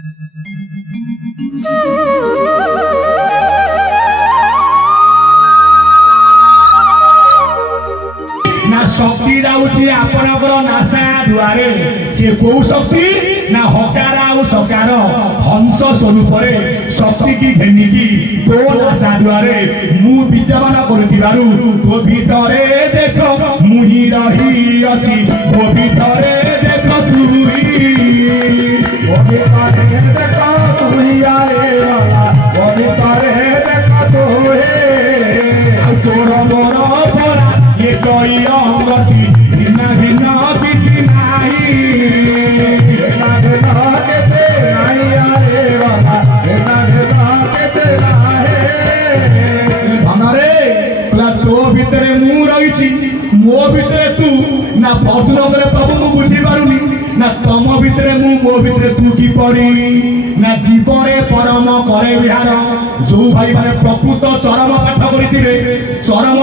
ना शक्ति जाऊँगी आपणकर नासा दुआरे सी कौ शक्ति ना हकार आउ सकार हंस स्वरूप शक्ति की घेनिकी तो नासा द्वारे मु विद्यमान कर तो भितरे देख मुही रही अच्छी तो भितरे देख तू तोर मोर भरा ये कई अंगति भिन्न भिन्न किसी तो भितर मु रही मो भितर तू ना पशुर प्रभु मु बुझीपारुनी ना तम भितर मो भितर तू कि पड़ी ना जीवरे परम करे विहार जो भाई माने प्रकृत चरम पाठ करथिबे चरम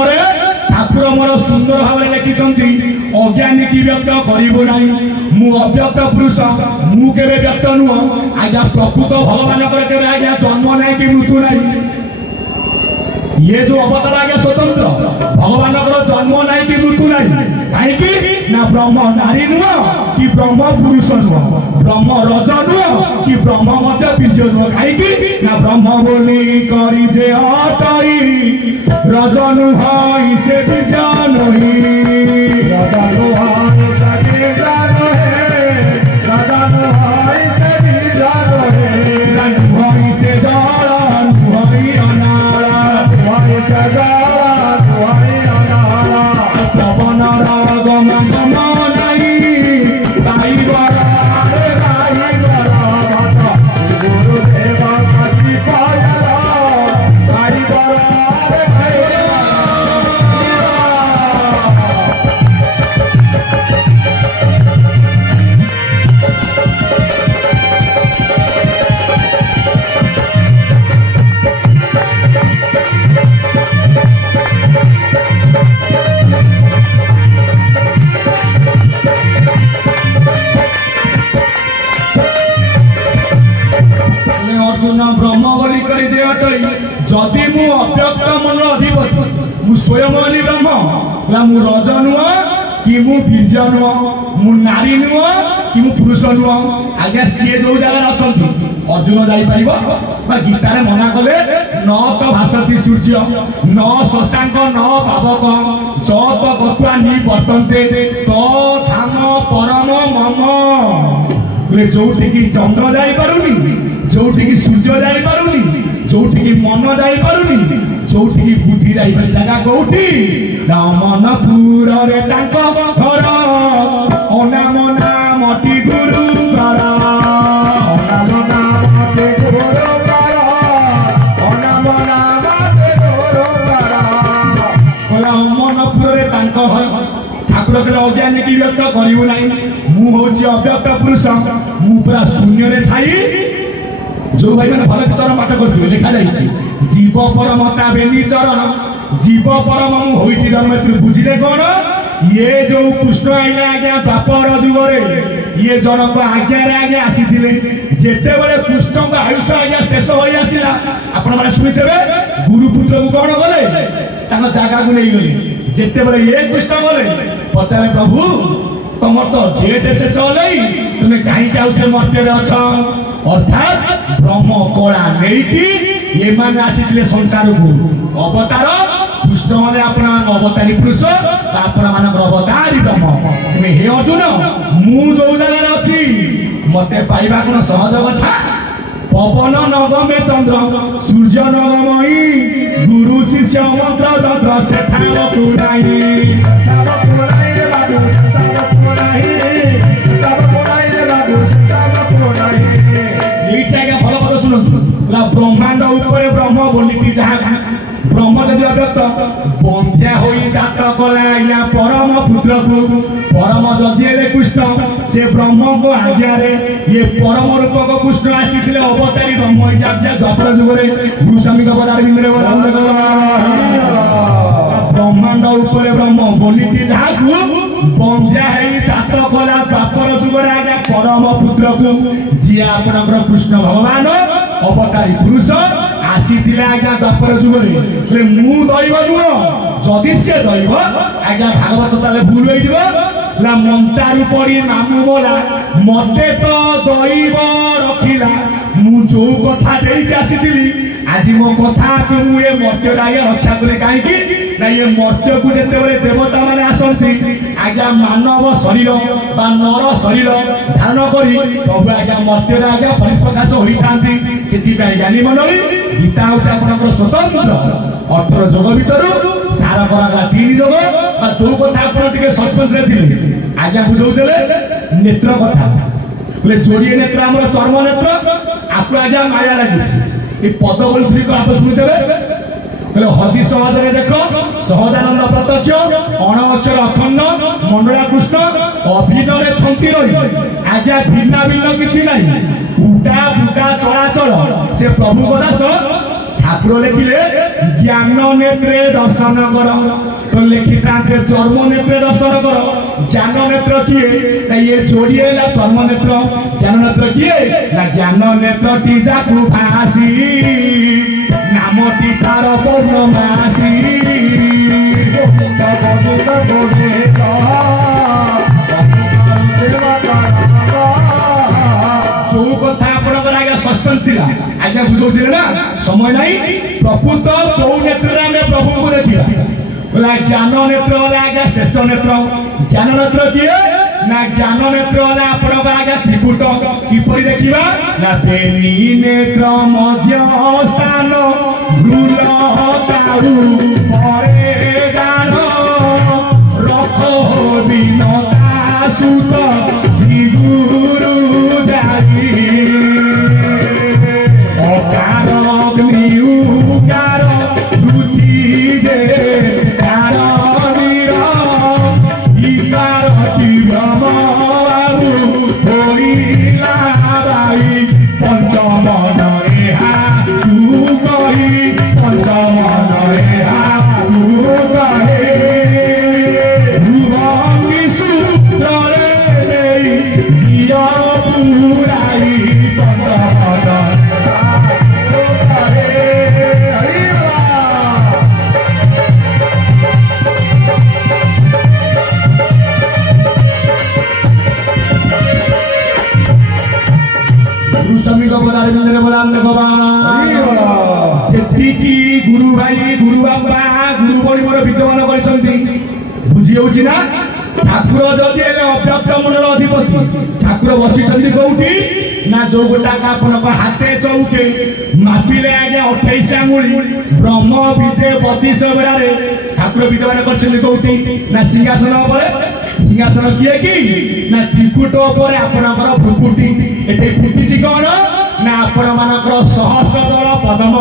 ठाकुर मोर सुंदर भाव लिखिंट अज्ञानी की व्यक्त करू ना मु अव्यक्त पुरुष मु के व्यक्त नुह आज्ञा प्रकृत भगवान आज्ञा जन्म ना कि मृत्यु ना ये जो अवतार आज्ञा स्वतंत्र भगवान जन्म ना कि मृत्यु ना कहीं ना ब्रह्म नारी नुह कि ब्रह्म पुरुष नुह ब्रह्म रज नुह कि ब्रह्म मध्य बीज नुह कहीं ना ब्रह्म बोली करी जे हटाई रज नुह से बीज नहीं रज नुह से जड़ा नुहई अनाड़ा पवन रागम गुरुदेव अर्जुन ब्रह्म बोली करी जे हटई जदि मु अव्यक्त मन अधिपति मु स्वयं बोली ब्रह्म ला मु रज नुह कि मु बीज नुह मु नारी नुह कि मु पुरुष नुह आज्ञा सी जो जगह अच्छा अर्जुन जाई पाइबो गीतारे मना कले न तो भाषती सूर्य न शशांक न पावक जत गत्वा निवर्तन्ते तो धाम परम मम जोठी की चंद्र जाई पारुनी जोठी की सूर्य जाई पारुनी जोठी की मन जाई पारुनी जोठी की बुद्धि जाई पारुनी जगह कोठी ना मनपुर रे तांको घर अनाम नामटी गुरु कर अनाम नामटी गुरु कर अनाम नामटी गुरु कर मनपुर रे तांको घर ठाकुर के अज्ञानी की व्यक्त करू ना मु हूँ अव्यक्त पुरुष मु पूरा शून्य रे थाई जो भाई मैंने भल चरण पाठ कर लिखा जाइए जीव परम ताबेनी चरण जीव परम मुझे जन्म बुझे कौन ये जो कृष्ण आज्ञा आज्ञा द्वापर जुगरे ये जनक आज्ञा आज्ञा आसी जिते बड़े कृष्ण को आयुष आज्ञा शेष हो आसला आपण मैंने शुणिथे गुरुपुत्र को कौन गले जगह को नहीं गले जिते बड़े ये कृष्ण गले पचारे प्रभु तुम तो डेट शेष हो तुम्हें कहीं आउे मध्य अच्छा अर्थात ब्रह्म कला नहीं ये माने आसी संसार को अवतार कृष्ण मैंने अपना अवतारी पुरुष आपण मान अवतारी ब्रह्म तुम्हें हे अर्जुन मु जो जगह अच्छी मत पाइबा कौन सहज कथा पवन नगमे चंद्र सूर्य नगमयी गुरु शिष्य मंत्र तंत्र सेठा ब्रह्मांड ऊपर ब्रह्म बोली जहाँ ब्रह्म जदि अव्यक्त बंध्या हो जात कला परम पुत्र को परम जदि कृष्ण से ब्रह्म को आज्ञा ये परम रूपक कृष्ण आसी अवतारी ब्रह्म द्वापर जुगे गुरुस्वामी बजार बिंदु ब्रह्मांड ऊपर ब्रह्म बोली जहाँ बंध्या है जात कला द्वापर जुगर आज्ञा परम पुत्र को जी आपनकर कृष्ण भगवान अवतारी पुरुष आसी आज्ञा द्वापर जुगर मु दैव नुह जदि से दैव आज्ञा भागवत ताले भूल होइदिबो मंचारू पड़ी मामू बोला मते तो दैव रखिला मु जो कथा देई आसीथिली आज मो कथा को मु ए मर्त्य राय रक्षा करे काई कि ना ये मर्त्य को जेते बेले देवता माने आसंती आज्ञा मानव शरीर बा नर शरीर धारण करी प्रभु आज्ञा मर्त्य राय परिप्रकाश होई थांती सेति पय ज्ञानी मंडली गीता होचा आपनकर स्वतंत्र 18 जोग भितरु सारा करागा 3 जोग बा जो कथा आपन टिके सस्पेंस रे थिले आज्ञा बुझौतेले नेत्र कथा बोले जोड़िए नेत्र हमर चर्म नेत्र आपको आज्ञा माया लागिछि ए पद बोलथि को आप सुनितेबे बोले हजी समाज रे देखो सहजानंद प्रत्यक्ष अणअक्षर अखंड मंडला कृष्ण अभिनय छंती रही आज्ञा भिन्ना भिन्न किछि नाही उटा बुटा चलाचल से प्रभु दास ठाकुर लिखिले ज्ञान नेत्रे दर्शन कर तो लिखि तांते चर्म नेत्रे दर्शन कर ज्ञान नेत्र किए ना ये जोड़िए ना चर्म नेत्र ज्ञान नेत्र किए ना ज्ञान नेत्र टी जाकु भासी नामटी तार पौर्णमासी जो कथा आपनकर आगे सस्पेंस थिला आगे बुझौथिले ना समय नाही प्रकृत कौ नेत्र आमे प्रभु को देखिला बोला ज्ञान नेत्र वाला आगे शेष नेत्र ज्ञान नेत्र किए ना ज्ञान नेत्र वाला आपनकर आगे त्रिकुट किपरि देखिबा ना बेनी नेत्र मध्य स्थान भूल तारु परे गान रखो दीनता सुत श्री गुरु दारी अकार नियुकार रुचि जे कारणीर इकार तिरम बाबू होइला बाई पंचमन एहा तू कही पंचमन एहा तू कहे भुवनी सूत्रे देई दिया पुराई पंचमन गुरु भाई गुरु बापा गुरु बड़ी मोर विद्यमान कर बुझी होची ना ठाकुर जदि अव्यक्त मनर अधिपति ठाकुर बसी कौटी ना जो गोटाक आपण हाथे चौके मापिले आगे 28 आंगुली ब्रह्म विजय 32 बेड़े ठाकुर विद्यमान कर कौटी ना सिंहासन सिंहासन किए कि ना त्रिकुट उपर आपणकर भ्रुकुटी एटे फुटिछि कौन ना आपण मानकर सहस्र दल पद्म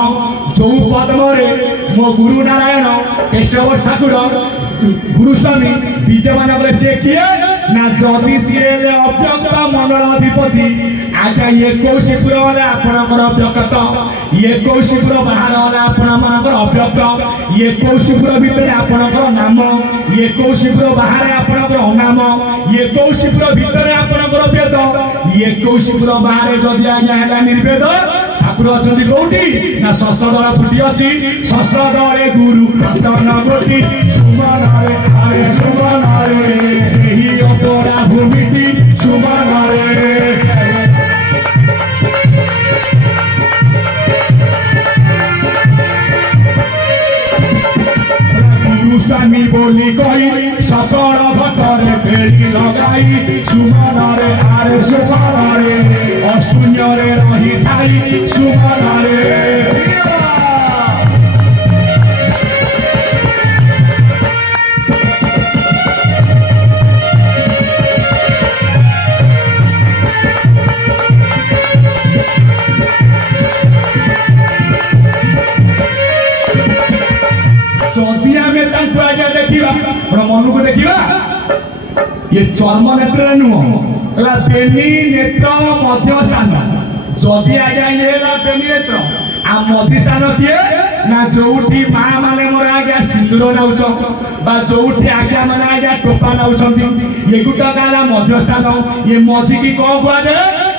जो पद्म रे मो गुरु नारायण केशव ठाकुर गुरु स्वामी विद्यमान बोले से किए ना जदि सी अव्यक्त मंडल अधिपति आज्ञा 21 वाले आपणकर अव्यक्त 21 बाहर वाले आपणकर अव्यक्त 21 भितर आपणकर नाम 21 बाहर आपणकर अनाम 21 भितर आपणकर वेद 21 बाहर जदि आज्ञा है निर्वेद ठाकुर अच्छी कौटी ना शस्त्र दल फुटी अच्छी शस्त्र दले गुरु गोटी सुमन अपरा भूमि सुमन गुरु स्वामी बोली कही सकल भटरे फेरी लगाई सुमन आरे सुमन अशून्य रही थाई सुमन जदि आम आज्ञा देखा मन को देखा ये चर्म नेत्र नुह बेनी नेत्र मध्य स्थान जदि आज्ञा ये बेनी नेत्र आ मधिस्थान किए ना जोठी माँ माने मोर आज्ञा सिंदूर नाउछ बा जोठी आज्ञा माने आज्ञा टोपा नाउछंती ये गुटा गाला मध्यस्थान ये मझी की को गुआ दे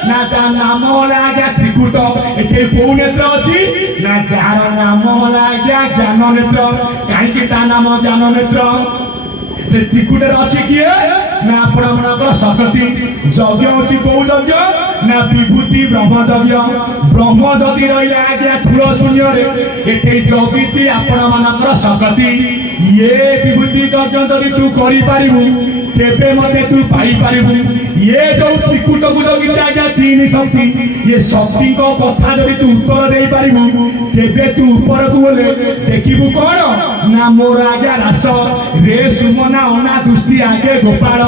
ना जा नाम होला आज्ञा त्रिकुट एठे को नेत्र अछि ना जार नाम होला आज्ञा ज्ञान नेत्र काहे कि ता नाम ज्ञान नेत्र त्रिकुट अछि किए ना आपण मनकर सरस्वती यज्ञ अछि को यज्ञ ना विभूति ब्रह्म यज्ञ ब्रह्म जदि रहिला आज्ञा ठुलो शून्य रे एठे जगिछि आपण मनकर सरस्वती ये विभूति यज्ञ जदि तू करि पारिबु केबे मते तू पाई पारिबु ये जो त्रिकुट को जगिछि आज्ञा तीन शक्ति ये शक्ति को कथा जदि तू उत्तर देई पारिबु केबे तू ऊपर को बोले देखिबु कोन ना मोर आज्ञा रास रे सुमना अना दुष्टि आगे गोपाल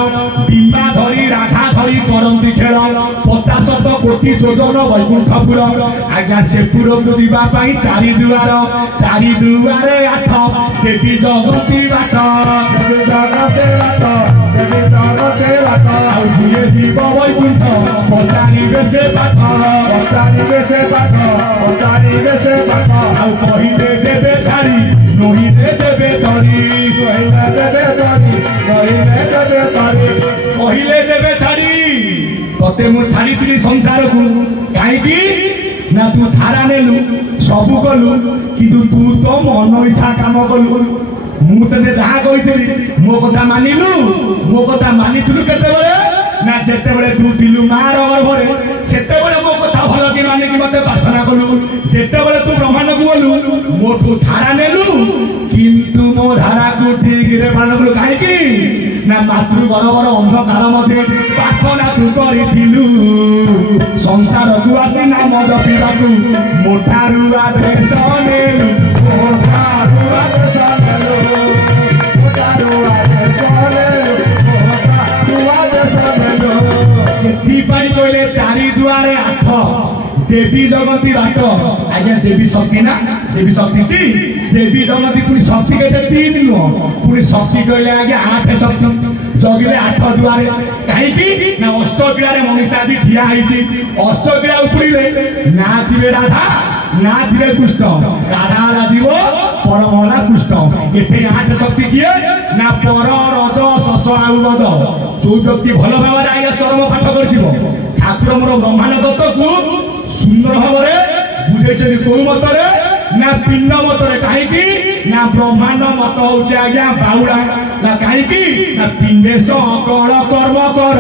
बिंबा धरी राधा धरी करंती खेल 50 कोटी योजन वैकुंठपुर आज्ञा से पुर को जीवा पाई चारि दुआरे आठ देवी जगती बाट देवी जगते बाट आउ जिए जीव वैकुंठ पचारिबे से पाठ आउ कहिले देबे छाड़ी नही देबे धरी कहिले देबे छाड़ी तते मु छाड़ी संसार को कहीं ना तू धारा नेलु सबू कलु किंतु तू तो मन इच्छा काम कलु मु तते जहा कहितली मो कथा मानिलु केतेबेले ना जेतेबेले तू दिलु मार गर्भरे सेतेबेले मो कथा भल कि माने कि मते प्रार्थना कलु जेतेबेले तू ब्रह्मांड को बोलु मो तू धारा नेलु किंतु मो धारा को ठीक रे मानलु काहे कि ना मातृ गर्भर अंधकार मध्ये प्रार्थना तू करिथिलु संसार को आसी नाम जपिबाकू मोठारू आदेश नेलु मोठारू आदेश नेलु सेठी पाई कहले चारि दुआरे आठ देवी जगती बाट आज्ञा देवी शक्ति ना देवी शक्ति देवी जगती पुणी शक्ति कहते तीन नुह पुणी शक्ति कहले आज्ञा आठ शक्ति जगिले आठ दुआरे कहीं ना अष्टक्रिया मनुष्य आज ठिया अष्टक्रिया उपड़े ना थिबे राधा ना थिबे कृष्ण राधा जीव परमला कृष्ण एठे आठ शक्ति किए ना पर रज शश आउ बद जो व्यक्ति भल भाव आज्ञा चरम पाठ कर ठाकुर मोर ब्रह्मांड तत्व को सुंदर भाव बुझे कौ मतरे ना पिंड मतरे कहीं ना ब्रह्मांड मत हूँ आज्ञा बाउला ना कहीं ना पिंडेश कल कर्म कर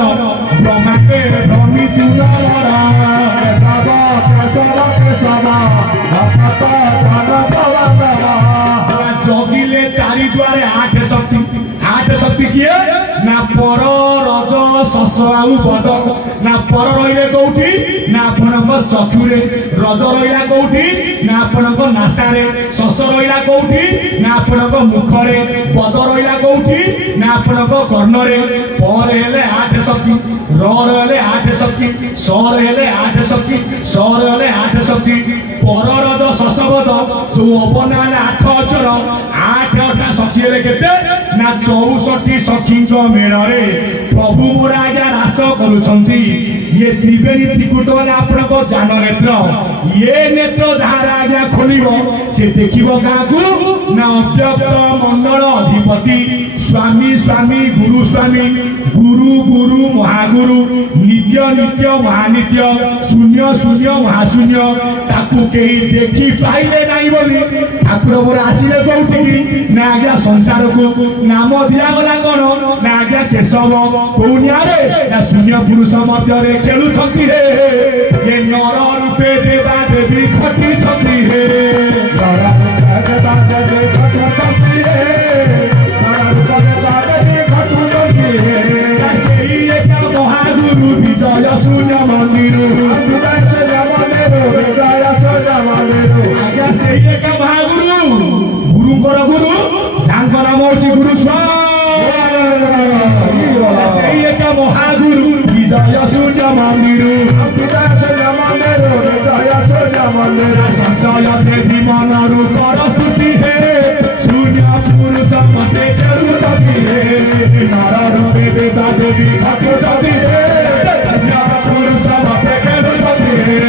ब्रह्मांडे भ्रमी जगिले चारि द्वारे आठ शक्ति किए ना पर रज शश आउ बद ना पर रहिले कौटी ना आपणक चक्षुरे रज रहिला कौटी ना आपणक नासारे शश रहिला कौटी ना आपणक मुखरे बद रहिला कौटी ना आपणक कर्णरे पर हेले आठ शक्ति र हेले आठ शक्ति स हेले आठ शक्ति स हेले आठ शक्ति पर रज शश बद जो अबना आठ अक्षर आठ अठा शक्ति हेले केते ना 64 सखी मेଳରେ प्रभु मोर आज्ञा रास करुछंती ये त्रिवेणी त्रिकुट आपणक ज्ञान नेत्र ये नेत्र जहार आज्ञा खोलिबो से देखिबो काकू ना अव्यक्त मंडल अधिपति स्वामी स्वामी गुरु गुरु गुरु महागुरु नित्य नित्य महानित्य शून्य शून्य महाशून्य ताकू केही देखि पाइले नाही बोली ठाकुर मोर आसीले कोउठी ना आज्ञा संसार को नाम दिया गला कोन ना आज्ञा केशव कोनियारे ना शून्य पुरुष मध्य रे खेलु छथि रे ये नर रूपे देवा देवी खटी छथि रे नर रूपे देवा देवी खटी छथि रे नर रूपे देवा देवी खटी छथि रे सेई एक महागुरु विजय शून्य मंदिर आज्ञा सेई एक महागुरु गुरुकर गुरु जांकर नाम होछि गुरु सेई एक महागुरु विजय शून्य मंदिर संशय देवी मनरु कर स्तुति हे शून्य पुरुष मते करू छथि हे नर रूपे देवा देवी खटु छथि हे शून्य पुरुष मते करू छथि हे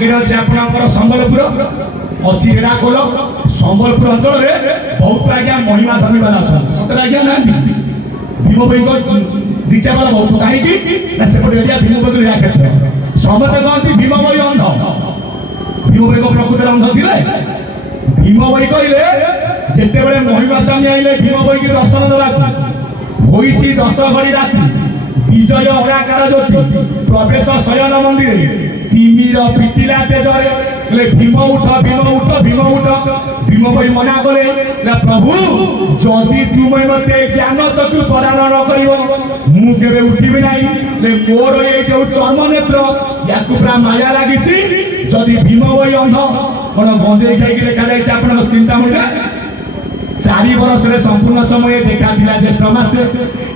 आगे अच्छे आपंकर संबलपुर अच्छी हेराखोल संबलपुर अंचल में बहुत आज्ञा महिमा धर्मी वाला अच्छा सतरे आज्ञा ना भीम भाई दीक्षा वाला बहुत कहीं सेपटे भीम भाई क्षेत्र समस्त कहती भीम भाई अंध भीम भाई प्रकृत अंध थे भीम भाई कहले जिते बड़े महिमा स्वामी आइले भीम भाई की दर्शन देवा होइछि 10 घड़ी राति विजय अराकार ज्योति प्रवेश शयन मंदिर तिमिर पिटिला तेजरे भीम उठ भीम उठ भीम उठ भीम भाई मना कले प्रभु जदि तुम मते ज्ञान चक्षु प्रदान न करियो मु केबे उठिबि नाही मोर ए जो चर्म नेत्र याकु पूरा माया लागिछि जदि भीम भाई अंध कोन गंजे खाई के देखा जाय आपन चिंता होइला 4 वर्ष संपूर्ण समय देखा दिला ज्येष्ठ मास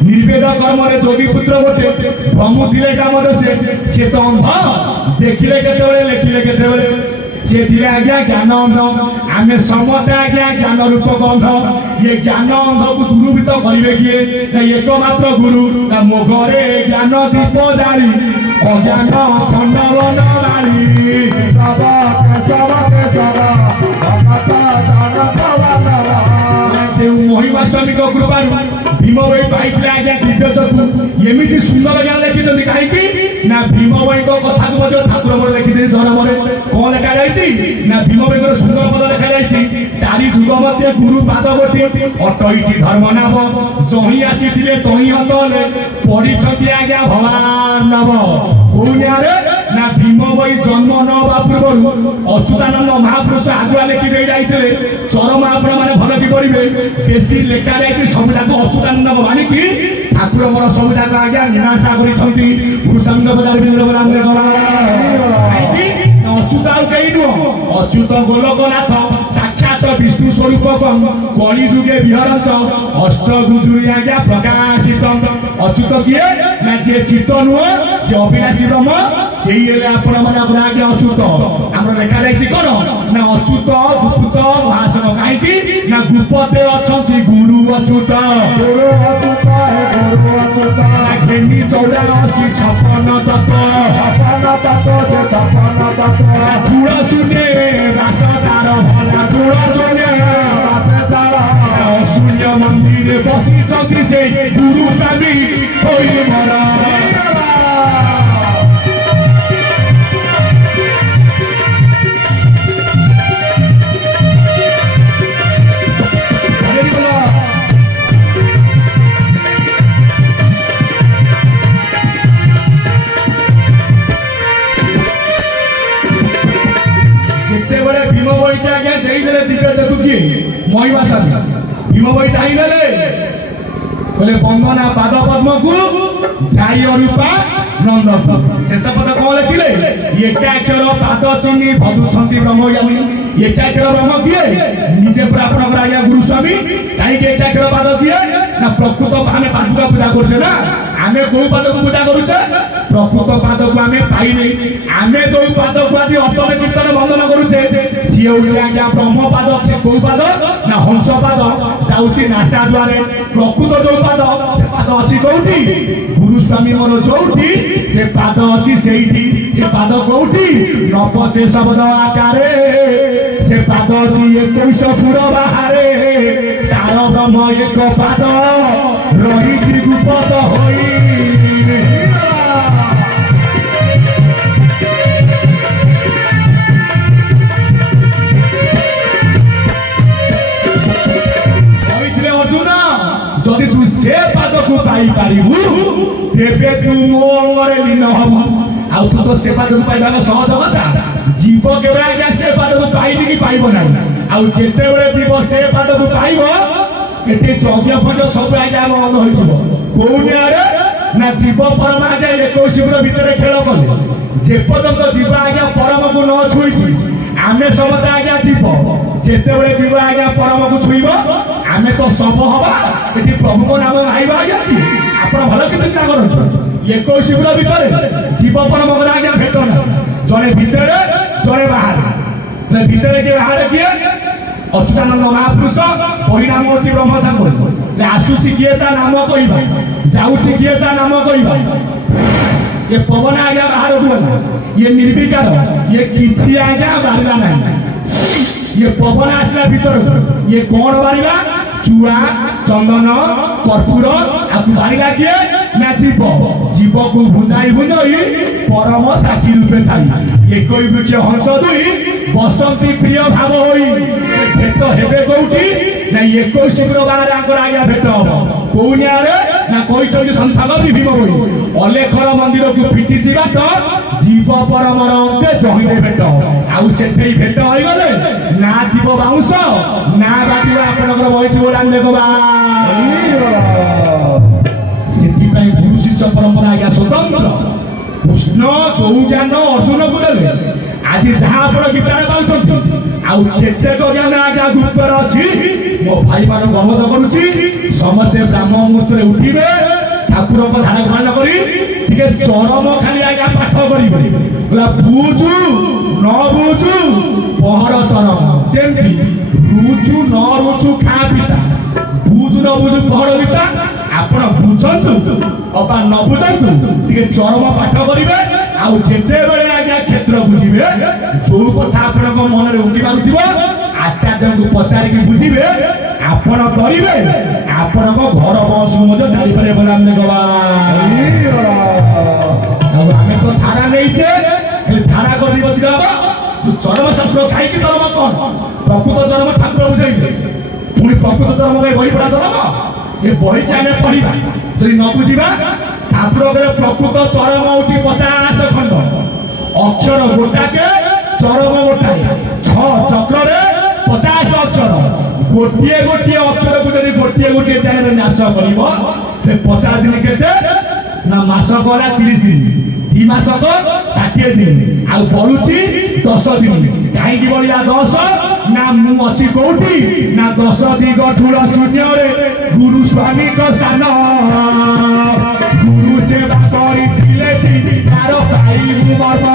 निर्वेद कर्म जोगी पुत्र गोटे भ्रमु थिले काम से तो अंध देखिले केते लेखिले केते से दिले आज्ञा ज्ञान अंध आमे समते आज्ञा ज्ञान रूप अंध ये ज्ञान अंध को दूरभूत करिवे किए एकमात्र गुरु मो घरे ज्ञान दीप जाली अज्ञान खंडवन मारी महिमा स्वामी कृपा भीम भाई पाई आज्ञा दिव्य चक्षु एमती सुंदर ज्ञान लिखिं कहीं ना भीम भाई कथा को ठाकुर लिखिदे जन्म कौन लिखा जाए ना भीम भाई सुंदर पद लिखा जाए 4 जुग मध्य गुरु पाद गोटे अटईटी धर्म नाम जही आसी तही हतले पढ़ी आज्ञा भगवान नाम कौनियारे ना भीम भाई जन्म न पूर्व अच्युतानंद महापुरुष आगुआ लिखिदे जाते चरम आपण मैंने भल की पढ़े बेसी लेखा जाए सबुजाक अच्युतानंद मानिकी ठाकुर मोर सबुजाक आज्ञा मीमांसा करी पुरुषांग बजार अच्युत आउ कई नुह अच्युत गोलकनाथ साक्षात विष्णु स्वरूप कली जुगे विहरच अष्ट गुजुरी आज्ञा प्रकाशित अच्युत किए ना जे चित्त नुह जे अविनाशी ब्रह्म से आपण मैंने आज्ञा अच्युत आम लेखा जाए कौन ना अच्युत गुप्त महासन कहीं ना गुप्ते अच्छा गुरु अच्युत घेनी 84 56 तुड़ा सुने रासदार भला तुड़ा सुने सूर्य मंदिर बसी से गुरु स्वामी मरा महिमा भीम भाई चाहिए बंदना पाद पद्म को ध्याय रूपा नंद शेष पद कौन लिखिले एकाक्षर पाद चिन्ह भजुंट ब्रह्मज्ञानी एकाक्षर ब्रह्म किए निजे पूरा आज्ञा गुरु स्वामी कहीं एकाक्षर पाद किए ना प्रकृत आम पादुका पूजा करछे ना आमे कौ पाद को पूजा करुचे प्रकृत पाद को आम पाइने आमे जो पाद को आज अचल कीर्तन वंदन करुचे सी हूँ आज्ञा ब्रह्म पाद से कौ पाद ना हंस पाद जाऊँगी नासा द्वारे प्रकृत जो पाद से पाद अच्छी कौटी गुरु स्वामी मोर जोटी से पाद अच्छी से पाद कौटी नप से शब्द आकारे से पाद अच्छी 21 सुर बाहरे सार ब्रह्म एक पाद रही गुपद होई जदि तू से पाद को पाई पारिबु तेबे तू मो अंगरे लीन हब आ तू तो से पाद को पाइबा सहज कथा जीव केबे आज्ञा से पाद को पाइबि कि पाइबो ना आ जेते बेले जीव से पाद को पाइबो केते 14 फट सब आज्ञा बंद होइछो कोने आरे ना जीव परम आज्ञा 21 फट भीतर खेल कले जे पर्यंत जीव आज्ञा परम को न छुईछि आमे समस्त आज्ञा जीव जेते बेले जीव आज्ञा परम को छुईबो आमे तो सब हवा एटी प्रभु को नाम आइबा आज्ञा कि आपण भल कि चिंता करत 21 फट भीतर जीव परम को आज्ञा भेट ना जने भीतर जने बाहर ने भीतर के बाहर किए अच्युतानंद महापुरुष परिणाम अछि ब्रह्म सांगो आसुची किए ता नाम कहबा जाउची किए ता नाम कहबा ये पवन आज्ञा बाहर गला ये निर्विकार ये किसी आज्ञा बाहर ना ये पवन आसला भीतर ये कौन बाहरिला चुआ चंदन कर्पूर आपको बाहरिला किए ना जीव जीव को भुंजाई भुंजाई परम साक्षी रूपे थाई एक वृक्ष हंस दुई बसंती प्रिय भाव होई भेट हेबे कोठी ना 21 बार आंकर आज्ञा भेट हम कोनिया रे ना कोई चली संसार भीम होई अलेखर मंदिर को फिटी जीवा तो जीव परम अंते जहिरे भेट आउ सेठे भेट होई गले ना जीव बाउंस ना बाटिवा आपनकर वइछ बोलान देखबा सेति पई गुरु शिष्य परंपरा आज्ञा स्वतंत्र कृष्ण जो ज्ञान अर्जुन को देले आज जहाँ आप गीता पाँच आउ केतेक ज्ञान आज्ञा गुप्तर अच्छी मो भाई मान अनुरोध करुच्ची समस्ते ब्राह्मण मुहूर्त उठिबे ठाकुर को ध्यान ग्रहण करी चरम खाली आज्ञा पाठ करेंगे बुझु न बुझु पहर चरम जमी रुचु न रुचु खा पिता बुझु न बुझु पहर पिता आपण बुझंतु अबा न बुझंतु चरम पाठ करेंगे आउ जेते बेले आज्ञा क्षेत्र बुझिबे जो कथा आपन मन रे उठी मारुथिबो आचार्य को पचारि के बुझिबे आपण करिवे आपण घर बस मजे जानि पारे बोला हमने गवा अब हमें तो धारा नहीं छे धारा कर दिवस गाबा तू चरम शास्त्र खाई के धर्म कोन प्रकृत धर्म ठाकुर बुझाइबे पुनी प्रकृत धर्म के बही पढ़ा धर्म ए बही के हमें पढ़िबा जदि न बुझिबा ठाकुर के प्रकृत चरम होची 50 खंड अक्षर गोटा के चरम गोटा 6 चक्र रे 50 अक्षर गोटिए गोटिए अक्षर को जदि गोटिए गोटिए ध्यान रे नाश करिवो से 50 दिन केते ना मास गला 30 दिन दी मास को 60 दिन आ पडुची 10 दिन काई की बलिया 10 ना मु अछि कोठी ना 10 दिग ठुल शून्य रे गुरु स्वामी को स्थान गुरु सेवा करी दिले तारो पाई मु मर्म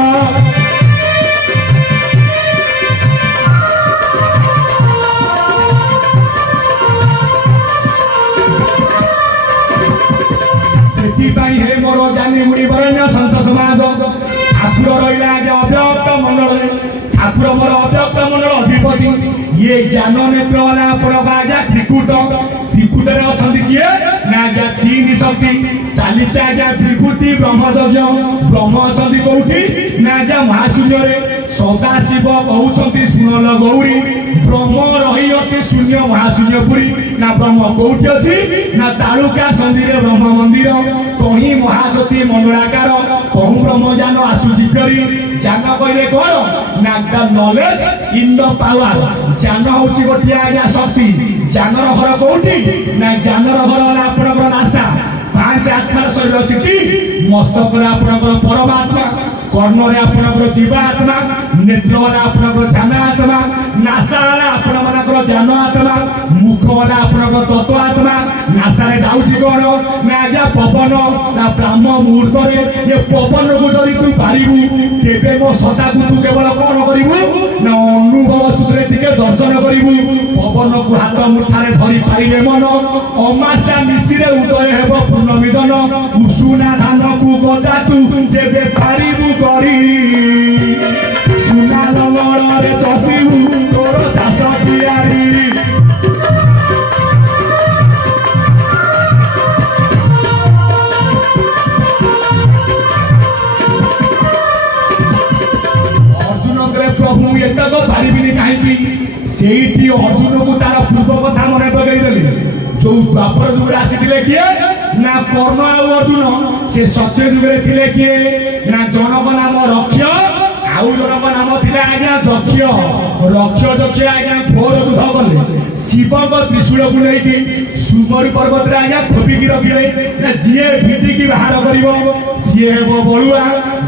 हे मोर ज्ञानी मुनि बरण्य संत समाज ठाकुर रहिला अव्यक्त मंडल ठाकुर मोर अव्यक्त मंडल अधिपति ये ज्ञान नेत्र वाला आपण आज्ञा त्रिकुट त्रिकुट रे अछंती किए ना आज्ञा तीन शक्ति चालीचा आज्ञा त्रिकुटी ब्रह्मचर्य ब्रह्म अछंती कोठी ना आज्ञा महाशून्य रे सदा शिव कहउछंती सुनल गौरी ब्रह्म रही अछि शून्य महाशून्यपुरी ना ब्रह्म कोठी अछि ना तालुका संधिरे ब्रह्म मंदिर कहीं महाज्योति मंडलाकार कहूँ ब्रह्म ज्ञान आसुची करी ज्ञान कहले कौन ना the knowledge in the power ज्ञान होची गोटे आज्ञा शक्ति ज्ञान घर कोठी ना ज्ञान घर आपनकर नासा 5 आत्मा शरीर अछि मस्तक रे आपनकर परमात्मा कर्ण रे आपनकर जीवात्मा नेत्र वाला आपनकर ध्यान आत्मा नासा वाला आपनकर ध्यान आत्मा मुख वाला आपनकर तत्व आत्मा नासा रे जाउची कोन ना आज्ञा पवन ना ब्रह्म मुहूर्त रे ये पवन को जदि तू पारिबू केबे मो सदा को तू केवल कोन करिबू ना अनुभव सूत्रे टिके दर्शन करिबू पवन को हाथ मुठारे धरि पारिबे मन अमासा मिसिरे उदय हेबो पूर्णमी जन उषुना धान को गजा तू जेबे पारिबू करी सुना लवण रे चसिबू तोर चाष तियारी प्रभु एतक पारिबिनी कहीं सेठी अर्जुन को तार पूर्व कथा मन पकईदे जो द्वापर जुगे आसीथिले किए ना कर्ण और अर्जुन से सत्य जुगे थिले किए ना जनक नाम रक्ष आउ जनक नाम थिला आज्ञा जक्ष रक्ष जक्ष आज्ञा घोर युद्ध कले शिव त्रिशूल को लेकिन सुमरी पर्वत रे आज्ञा खोपिकी रखिले ना जीए भिटी की बाहर करिवो सीए हेबो बळुआ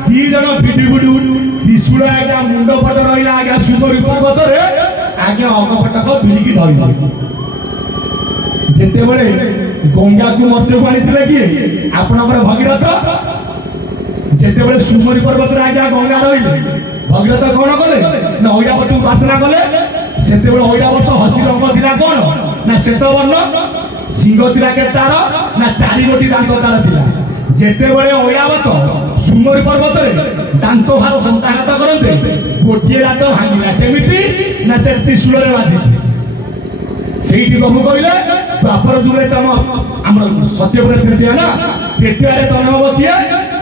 दी जन भिटी गुडू त्रिशूल आज्ञा मुंड पट रहिला आज्ञा सुमरी पर्वत रे आज्ञा अगपटक भिलिकी धरिले जेते बेले गंगा को मध्य को आनिथिले कि आपनकर भगीरथ जेते बेले सुमरी पर्वत रे आज्ञा गंगा रहिले भगीरथ कोन कले ना ओयावत प्रार्थना कले सेते बेले ओयावत हस्ती रंग थिला कोन ना श्वेत वर्ण सिंह थिला के तार ना चारि गोटी दांत तार थिला जेते बेले ओयावत सुमरी पर्वत दांत भार हंताघात करते गोटे दांत भांगा केमिति ना से त्रिशूल बाजी से प्रभु कहले द्वापर जुगे तुम आम सत्यव्रत तृतीया ना तृतीय तुम हम किए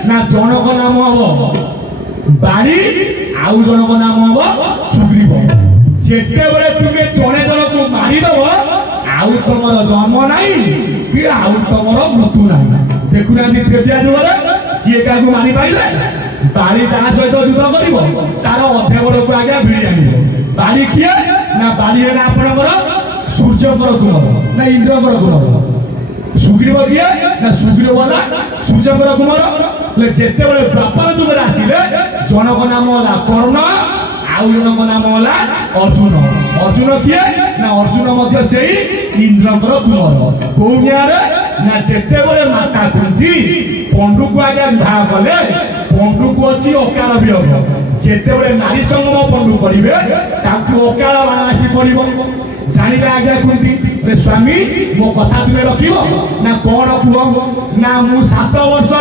ना जनक नाम हम बाड़ी आउ जनक नाम हम सुग्रीव जिते बड़े तुम्हें जड़े जन को मारिदेव आउ तुम जन्म नाई कि आउ तुम मृत्यु ना देखुना तृतीय जुगे किए क्या मारी पाइले बाड़ी ता सहित युद्ध कर तार अधे बड़ को आगे भिड़ी आन बाड़ी किए ना बाड़ी है आपणकर सूर्यकर कुमार ना इंद्रकर कुमार सुग्रीव किए ना सुग्रीव वाला सूर्यकर कुमार जिते बड़े द्वापर जुगे आसिले जनक नाम है कर्ण आउ जनक नाम है अर्जुन अर्जुन किए ना अर्जुन से इंद्रकर कुमार कौ ना जिते बड़े माता कुंती पंडु को आगे विवाह कले पंडु को अच्छी अकाल वियोग जिते बड़े नारी संगम पंडु करेंगे अकाल बाणासी पड़े जानिले आज्ञा कुंती स्वामी मो कथा तुम्हें रख ना कौन कह ना मु 7 वर्ष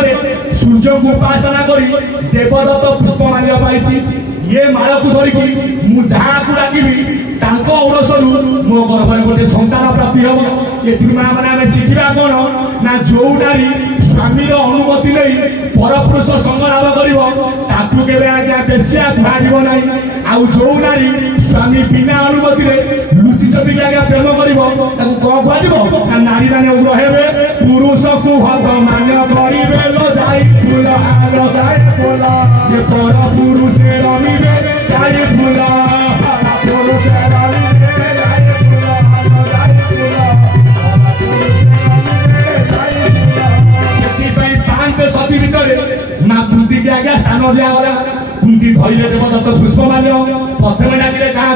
सूर्य को उपासना करी देवदत्त पुष्प मांगा पाई ये माल को धरिक मु जहाँ को डाकि औरसरू मो गर्भ गोटे संसार प्राप्ति हम ये माँ मैंने शिखा कौन ना जो नारी स्वामी अनुमति नहीं परपुरुष संग लाभ कर बेसिया कह ना आउ जो नारी स्वामी बिना अनुमति लुचि चपी आज्ञा प्रेम कर कौन कह नारी मैंने रहे पुरुष को हत मान करेंगे पुरुष रमिबे जाई फूल सती भितर माँ कुंती की आज्ञा स्थान दिगला कुंती धरले देवदत्त पुष्पमाल्य प्रथम डाकिले क्या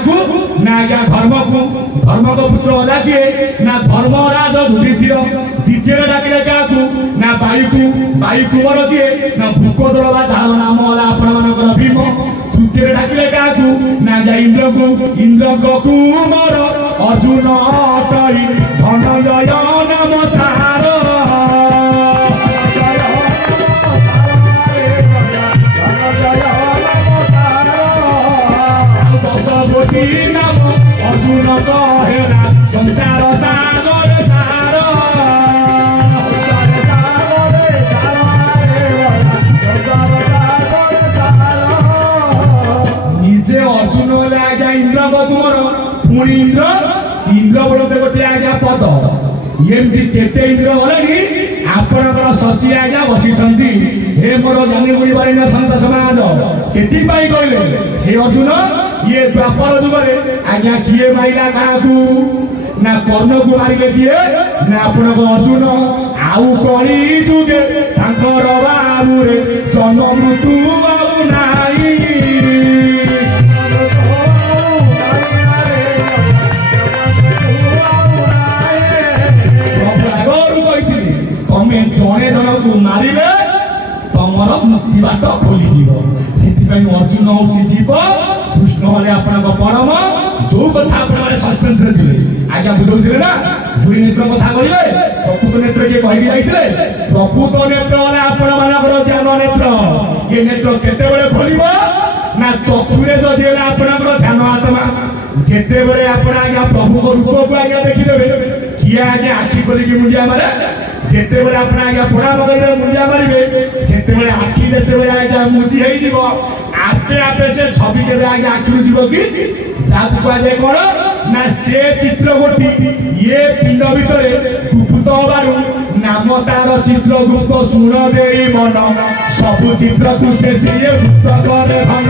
ना आज्ञा धर्म को पुत्र अजा किए ना धर्मराज युधिष्ठिर द्वितीय डाकिले क्या ना वायु कुंवर किए ना भूकदल जार नाम है आपण मानकर भीम तृतीय डाकिले क्या ना इंद्र कुमार अर्जुन अटई धनंजय नाम तार नाम अर्जुन कहेला संसार सागर सार निजे अर्जुन आज्ञा इंद्र कुमार पुणी इंद्र बड़े गोटे आज्ञा पद एमती केते इंद्र गले आपणकर शशि आज्ञा बसी हे मोर ज्ञानी बुझीपारे संत समाज से कहले हे अर्जुन ये द्वापर जुगे आज्ञा किए माइला क्या ना कर्ण को मारे किए ना आपण अर्जुन आउ कली जुगे बाबू जन्म मृत्यु आउ नाई तमें जड़े जन को मारे तुम मुक्ति बाट खोलीज से अर्जुन हूँ जीव कृष्ण हे आपण परम जो कथा सस्पेन्स आज्ञा बुझे ना दुई नेत्र कथा कहले प्रकृत नेत्र किए कही जाते प्रकृत नेत्र है आपण मानकर ज्ञान नेत्र ये नेत्र केतेबेले खोल ना चक्षुरे जदि आपणकर ध्यान आत्मा जिते बड़े आप प्रभु रूप को आज्ञा देखीदे किए आज्ञा आखि खोलिक मुंडिया मारे जिते बड़े आप प्रणाम करेंगे मुंडिया मारे से आखि जिते आज्ञा मुझी हो आपे आपे से छवि के आगे आखिर जीव कि जात कहुए कौन ना से चित्र गोटी ये पिंड भितर गुप्त हबारू नाम तार चित्र गुप्त सुन दे मन सबु चित्र गुप्त से गुप्त करे भन